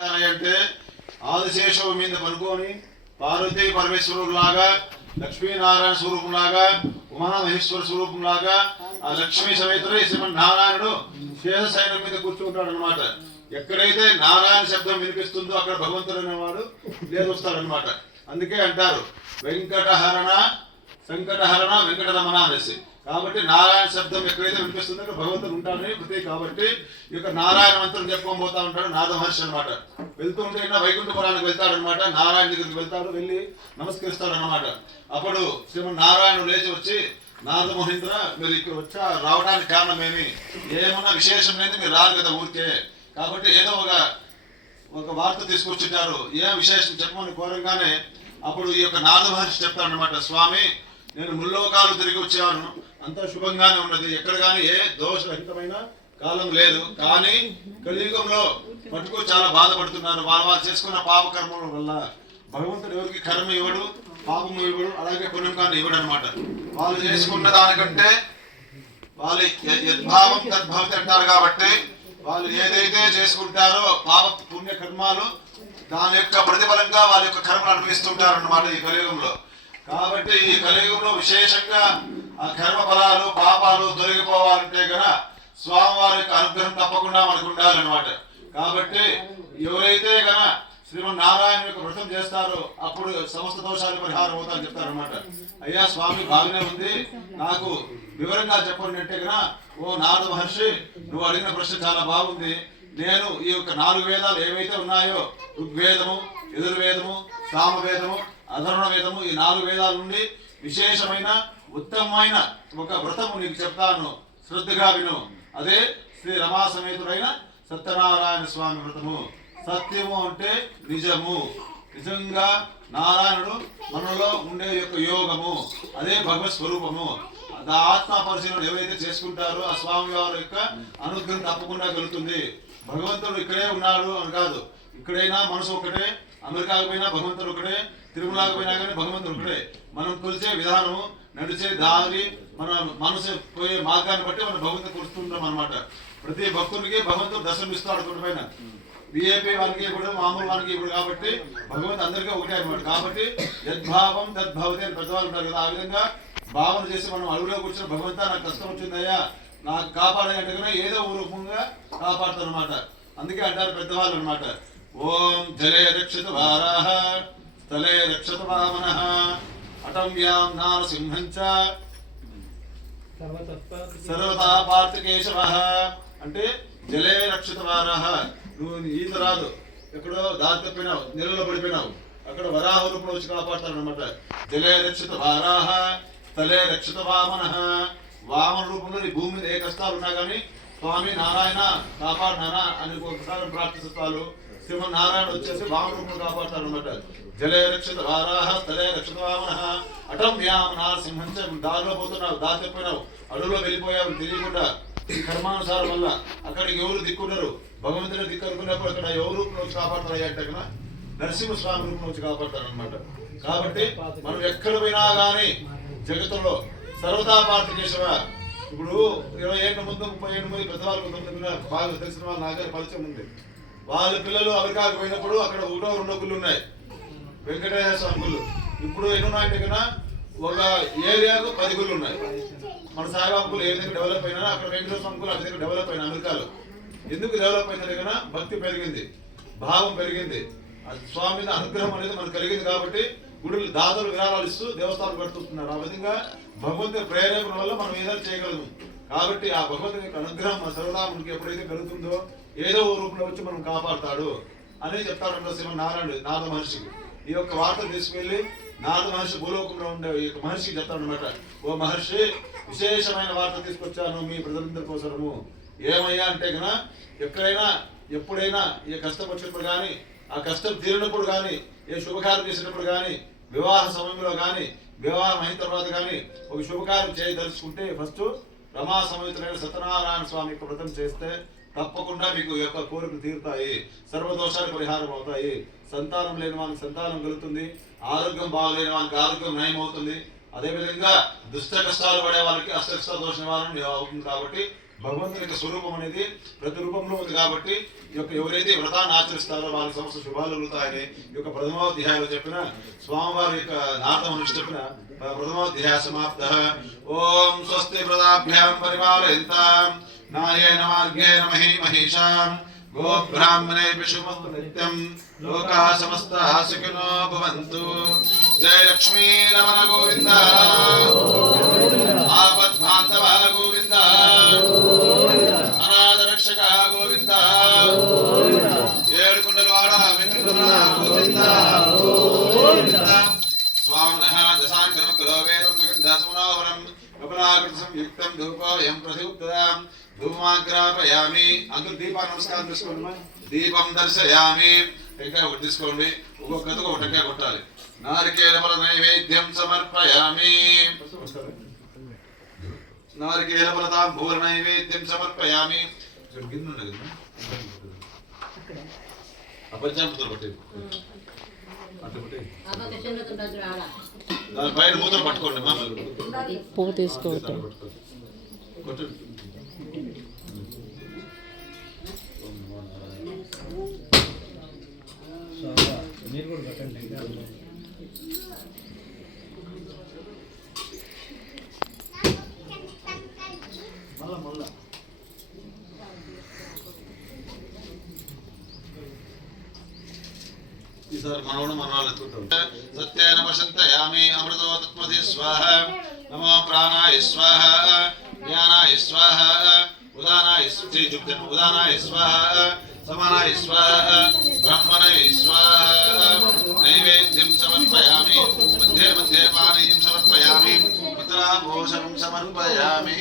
అంటే ఆదిశేషవు మీద పనుకొని పార్వతీ పరమేశ్వరులాగా లక్ష్మీనారాయణ స్వరూపంలాగా ఉమామహేశ్వర స్వరూపంలాగా ఆ లక్ష్మీ సమేతుడై శ్రీమన్నారాయణుడు శేషశైలం మీద కూర్చుంటాడు అనమాట. ఎక్కడైతే నారాయణ శబ్దం వినిపిస్తుందో అక్కడ భగవంతుడు అనేవాడు లేదొస్తాడనమాట. అందుకే అంటారు వెంకటహరణ సంకటహరణ వెంకటరమణ అనేసి. కాబట్టి నారాయణ శబ్దం ఎక్కడైతే వినిపిస్తుందో అక్కడ భగవంతుడు ఉంటాడని ప్రతి. కాబట్టి ఈ యొక్క నారాయణ మంత్రం చెప్పుకొని పోతా ఉంటాడు నారద మహర్షి అనమాట. వెళ్తూ ఉంటే వైకుంఠపురానికి వెళ్తాడనమాట. నారాయణ దగ్గరికి వెళ్తాడు, వెళ్ళి నమస్కరిస్తాడు అనమాట. అప్పుడు శ్రీమన్ నారాయణుడు లేచి వచ్చి నారద మహేంద్ర మీరు ఇక్కడ రావడానికి కారణమేమి, ఏమన్నా విశేషం లేదు, మీరు రారు కదా ఊరికే, కాబట్టి ఏదో ఒక వార్త తీసుకొచ్చింటారు, ఏం విశేషం చెప్పమని కోరంగానే అప్పుడు ఈ యొక్క నారద మహర్షి చెప్తాడనమాట. స్వామి, నేను ముల్లోకాలు తిరిగి వచ్చాను, అంతా శుభంగానే ఉన్నది, ఎక్కడ కానీ ఏ దోషరహితమైన కాలం లేదు. కానీ కలియుగంలో మటుకు చాలా బాధపడుతున్నారు. వాళ్ళు చేసుకున్న పాపకర్మల వల్ల భగవంతుడు ఎవరికి కర్మ ఇవ్వడు, పాపము ఇవ్వడు, అలాగే పుణ్యం కానీ ఇవ్వడు అనమాట. వాళ్ళు చేసుకున్న దానికంటే వాళ్ళు యద్భావం తద్భవతి అంటారు. కాబట్టి వాళ్ళు ఏదైతే చేసుకుంటారో పాప పుణ్య కర్మాలు దాని యొక్క ప్రతిఫలంగా వాళ్ళ యొక్క కర్మలు అనుభవిస్తుంటారు అన్నమాట ఈ కలియుగంలో. కాబట్టి ఈ కలియుగంలో విశేషంగా ఆ కర్మ ఫలాలు పాపాలు తొలగిపోవాలంటే గన స్వామివారి యొక్క అనుగ్రహం తప్పకుండా మనకు ఉండాలన్నమాట. కాబట్టి ఎవరైతే గన శ్రీమన్నారాయణ యొక్క వ్రతం చేస్తారో అప్పుడు సమస్త దోషాలు పరిహారం అవుతాయని చెప్తారనమాట. అయ్యా స్వామి బాగానే ఉంది, నాకు వివరంగా చెప్పండి అంటే గన, ఓ నారద మహర్షి నువ్వు అడిగిన ప్రశ్న చాలా బాగుంది. నేను ఈ యొక్క 4 వేదాలు ఏవైతే ఉన్నాయో ఋగ్వేదము, యజుర్వేదము, సామవేదము, అధర్వణ వేదము, ఈ 4 వేదాల నుండి విశేషమైన ఉత్తమమైన ఒక వ్రతము నీకు చెప్తాను, శ్రద్ధగా విను. అదే శ్రీ రమా సమేతుడైన సత్యనారాయణ స్వామి వ్రతము. సత్యము అంటే నిజము, నిజంగా నారాయణుడు మనలో ఉండే యొక్క యోగము, అదే భగవత్ స్వరూపము. ఆత్మ పరిశీలన ఎవరైతే చేసుకుంటారో ఆ స్వామి వారి యొక్క అనుగ్రహం తప్పకుండా కలుగుతుంది. భగవంతుడు ఇక్కడే ఉన్నాడు అని కాదు, ఇక్కడైనా మనసు ఒకటే, అమెరికాకు పోయినా భగవంతుడు ఒకటే, తిరుమలకు పోయినా కానీ భగవంతుడు ఒకటే. మనం కొలిచే విధానము, నడిచే దారి, మన మనసు పోయే మార్గాన్ని బట్టి మనం భగవంతుడు కొలుస్తుంటాం అనమాట. ప్రతి భక్తుడికి భగవంతుడు దర్శనమిస్తాడు పైన. విఐపి వానికి ఇప్పుడు మామూలు వానికి ఇప్పుడు, కాబట్టి భగవంతుడు అందరికీ ఒకటే అనమాట. కాబట్టి యద్భావం తద్భవతి అని పెద్దవాళ్ళు ఉంటారు కదా, ఆ విధంగా భావన చేసి మనం అడుగులో కూర్చొని భగవంతా నాకు కష్టం వచ్చిందయ్యా నాకు కాపాడే అంటే కన్నా ఏదో రూపంగా కాపాడుతారు అనమాట. అందుకే అంటారు పెద్దవాళ్ళు అనమాట, ఓం జలే రక్షత వారాహ స్థలే రక్షత వామనః అటవ్యాం నారసింహంచ సర్వతా పార్థకేశవః. అంటే జలే రక్షత వారాహ, నువ్వు ఈత రాదు, ఎక్కడో దారి తప్పినావు, నీళ్ళలో పడిపోయినావు, అక్కడ వరాహ రూపంలో వచ్చి కాపాడతారు అనమాట. జలే రక్షిత వారాహ స్థలే రక్షిత వామనః. వామన రూపంలో ఈ భూమి మీద ఏ కష్టాలు ఉన్నా కానీ స్వామి నారాయణ కాపాడినానా అని ఒకసారి ప్రార్థిస్తారు. శ్రీమన్నారాయణ వచ్చేసి వామన రూపంలో కాపాడతారు అనమాట. జలే రక్షిత వారాహ స్థలే రక్షిత వామనః అటవ్యాం నారసింహంచ. దారిలో పోతున్నావు, దారి తప్పినావు, అడవులో వెళ్ళిపోయావు తెలియకుండా, ఈ కర్మానుసారం వల్ల అక్కడికి ఎవరు దిక్కున్నారు, భగవంతుని దిక్కు అనుకున్నప్పుడు అక్కడ ఎవరు రూపంలో వచ్చి కాపాడతారు అంటే కన్నా నరసింహస్వామి రూపంలో వచ్చి కాపాడతారు అనమాట. కాబట్టి మనం ఎక్కడ పోయినా కానీ జగత్తులో సర్వతా పార్థకేశవ. ఇప్పుడు 20 ఏళ్ళ ముందు 30 ఏళ్ళ ముందు పెద్దవాళ్ళు కొంతమంది బాగా తెలిసిన వాళ్ళు నాకే పరిచయం ఉంది. వాళ్ళ పిల్లలు అమెరికాకు పోయినప్పుడు అక్కడ 1-2 గుళ్ళు ఉన్నాయి, వెంకటేశ్వర స్వామి గుళ్ళు. ఇప్పుడు ఎన్ని ఉన్నాయంటే కన్నా ఒక ఏరియాకు 10 గుళ్ళు ఉన్నాయి. మన సాయిబాబా గుళ్ళు ఏ విధంగా డెవలప్ అయినా అక్కడ వెంకటేశ్వర స్వామి గుళ్ళు ఆ విధంగా డెవలప్ అయినా అమెరికాలో. ఎందుకు డెవలప్ అయిందంటే కన్నా భక్తి పెరిగింది, భావం పెరిగింది, స్వామి మీద అనుగ్రహం అనేది మనకు కలిగింది. కాబట్టి గుడులు దాతలు విరాళాలు ఇస్తూ దేవస్థానం కడుతున్నారు. ఆ విధంగా భగవంతుని ప్రేరేపణ వల్ల మనం ఏదైనా చేయగలము. కాబట్టి ఆ భగవంతుని యొక్క అనుగ్రహం మన సర్వదా మనకి ఎప్పుడైతే కలుగుతుందో ఏదో రూపంలో వచ్చి మనం కాపాడుతాడు అని చెప్తాడు శ్రీమన్నారాయణుడు నారద మహర్షికి. ఈ యొక్క వార్తను తీసుకెళ్లి నారద మహర్షి భూలోకంలో ఉండే ఈ యొక్క మహర్షికి చెప్తాడు అనమాట, ఓ మహర్షి విశేషమైన వార్త తీసుకొచ్చాను మీ ప్రజలందరి కోసము. ఏమయ్యా అంటే కన్నా ఎక్కడైనా ఎప్పుడైనా ఏ కష్టం వచ్చినప్పుడు కానీ, ఆ కష్టం తీరినప్పుడు కానీ, ఏ శుభకార్యం చేసినప్పుడు కానీ, వివాహ సమయంలో కానీ, వివాహం అయిన తర్వాత కానీ ఒక శుభకార్యం చేయదలుచుకుంటే ఫస్ట్ రమా సమేతుడైన సత్యనారాయణ స్వామి యొక్క వ్రతం చేస్తే తప్పకుండా మీకు యొక్క కోరికలు తీరుతాయి, సర్వదోషాలు పరిహారం అవుతాయి. సంతానం లేని వానికి సంతానం కలుగుతుంది, ఆరోగ్యం బాగలేని వానికి ఆరోగ్యం నయం అవుతుంది. అదేవిధంగా దుష్ట కష్టాలు పడే వాళ్ళకి అష్టకష్ట దోష నివారణ అవుతుంది. కాబట్టి భగవంతుని యొక్క స్వరూపం అనేది ప్రతి రూపంలో ఉంది కాబట్టి ఈ యొక్క ఎవరైతే వ్రతాన్ని ఆచరిస్తారో వారి సమస్త శుభాలు కలుగుతాయని ఈ యొక్క ప్రథమాధ్యాయంలో చెప్పిన స్వామివారి యొక్క నారదం నుంచి చెప్పిన ప్రథమాధ్యాయ సమాప్త. ఓం స్వస్తి ప్రదాభ్యాం పరిపాలయంతాం న్యాయేన మార్గేణ మహీమహీషాం గోబ్రాహ్మణేభ్యः శుభమస్తు నిత్యం లోకాः సమస్తాः సుఖినో భవంతు. జయ లక్ష్మీ రమణ గోవింద ఆపద్బాంధవ గోవింద అనాథ రక్షక గోవింద ఏడుకొండలవాడ వెంకటరమణ గోవింద స్వామినః దశాంగనమకలో వేదం సుగంధసమనోవరం కపలాకృత సంయుక్తం ధూపోయం ప్రతిఉక్తాం ధూమాగ్రాపయామి. అందరూ దీపాన్ని నమస్కారం చేసుకోండి. దీపం దర్శయామి. టెంకాయ ఒకటి తీసుకోండి. ఒక్కొక్కరికి ఒక టెంకాయ కొట్టాలి. నారికేల ఫల నైవేద్యం సమర్పయామి. నారికేల ఫలతాంబూల నైవేద్యం సమర్పయామి. అపంచామృతాలు పట్టేది దాని పైన మూతలు పట్టుకోండి. పువ్వు తీసుకోవద్దు. మీరు కూడా కట్టండి. మళ్ళా ఈసారి మనవడు మనవాళ్ళు ఎత్తుకుంటాం. సత్యేన పశంతయామి అమృతో తత్మసి స్వాహ. నమో ప్రాణాయ స్వాహ జ్ఞానాయ స్వాహ ఉదానాయ ఉదానాయ స్వాహ సమానాయ స్వాహ బ్రహ్మణయ స్వాహ. నైవేద్యం సమర్పయామి. మధ్యే మధ్యే పానీయం సమర్పయామి. ఉత్తరాభూషణం సమర్పయామి.